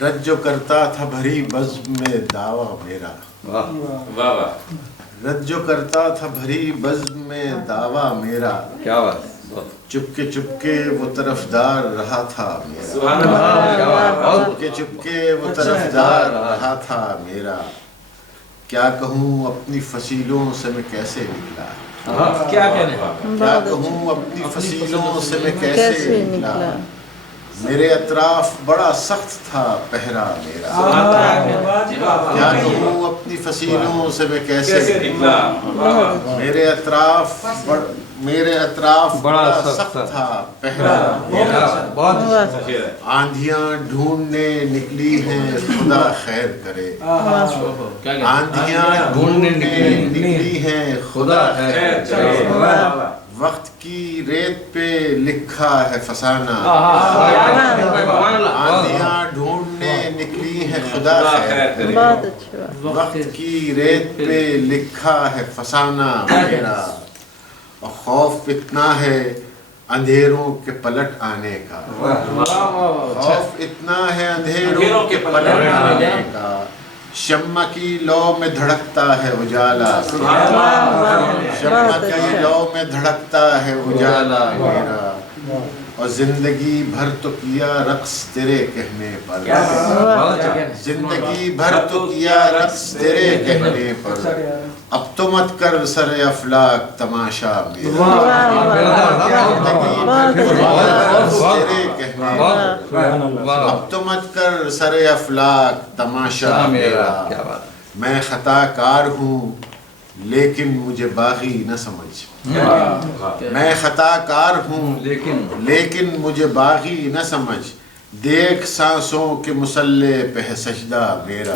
रज जो करता था भरी बज़्म में दावा मेरा, वाह वाह वाह, रज जो करता था भरी बज़्म में दावा मेरा, क्या बात है, चुपके चुपके वो तरफदार रहा था मेरा, सुभान अल्लाह, क्या बात है, चुपके चुपके वो तरफदार रहा था मेरा। क्या कहूँ अपनी फसीलों से मैं कैसे निकला, क्या कहने, क्या कहूँ अपनी फसीलों से मैं कैसे निकला, मेरे अतराफ बड़ा सख्त था पहरा मेरा, क्या कहूँ अपनी फसीलों से मैं कैसे निकला, मेरे अतराफ बड़ा सख्त था पहरा मेरा। आंधियाँ ढूंढने निकली हैं खुदा खैर करे, आंधियाँ ढूंढने निकली हैं खुदा खैर करे, वक्त की रेत पे लिखा है फसाना, आंधियाँ ढूंढने निकली हैं खुदा खैर करे, वक्त की रेत पे लिखा है फसाना मेरा। और खौफ इतना है अंधेरों के पलट आने का, खौफ इतना है अंधेरों के पलट आने का, शम्मा की लौ में धड़कता है उजाला, शम्मा की लौ में धड़कता है उजाला मेरा। और जिंदगी भर तो किया रक्स तेरे कहने पर, जिंदगी भर तो किया रक्स तेरे कहने पर, अब तो मत कर सर अफलाक तमाशा मेरा, जिंदगी भर तो किया रक्स तेरे कहने पर, अब तो मत कर सर अफलाक तमाशा मेरा। मैं खताकार हूँ लेकिन मुझे बागी न समझ, मैं खताकार हूँ लेकिन मुझे बागी न समझ, देख सांसों के मुसल्ले पे है सजदा मेरा,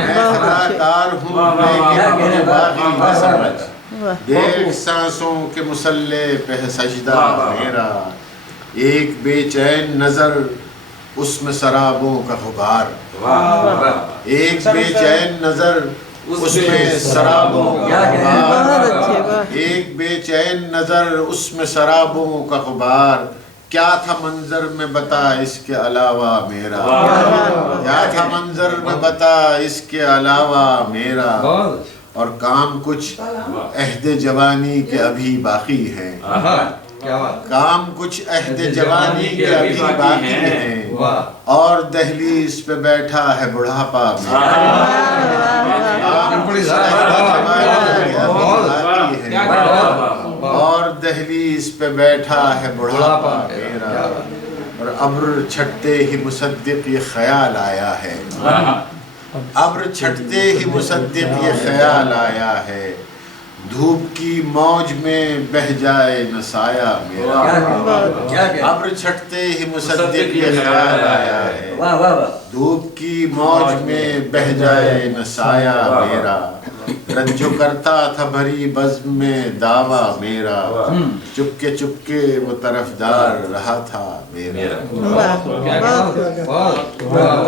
मैं खताकार हूँ लेकिन मुझे बागी न समझ, देख सांसों के मुसल्ले पे है सजदा मेरा। एक बेचैन नजर उसमें शराबों का गुबार, एक बेचैन नजर उसमें शराबों का गुबार, एक बेचैन नजर उसमें शराबों का गुबार, क्या था मंजर में बता इसके अलावा मेरा, क्या था मंजर में बता इसके अलावा मेरा। और काम कुछ अहद जवानी के अभी बाकी हैं, काम कुछ अहद जवानी के अभी बाकी हैं, और दहलीज पे बैठा है बुढ़ापा मेरा, और दहलीज पे बैठा है बुढ़ापा मेरा। और अब्र छटते ही मुसद्दिक ये ख्याल आया है, अब्र छटते ही मुसद्दिक ये ख्याल आया है, धूप की मौज में बह जाए न साया मेरा, अब्र छटते ही मुसद्दिक ये ख्याल आया है, धूप की मौज में बह जाए न साया मेरा। रज जो करता था भरी बज़्म में दावा मेरा, चुपके चुपके वो तरफदार रहा था मेरा।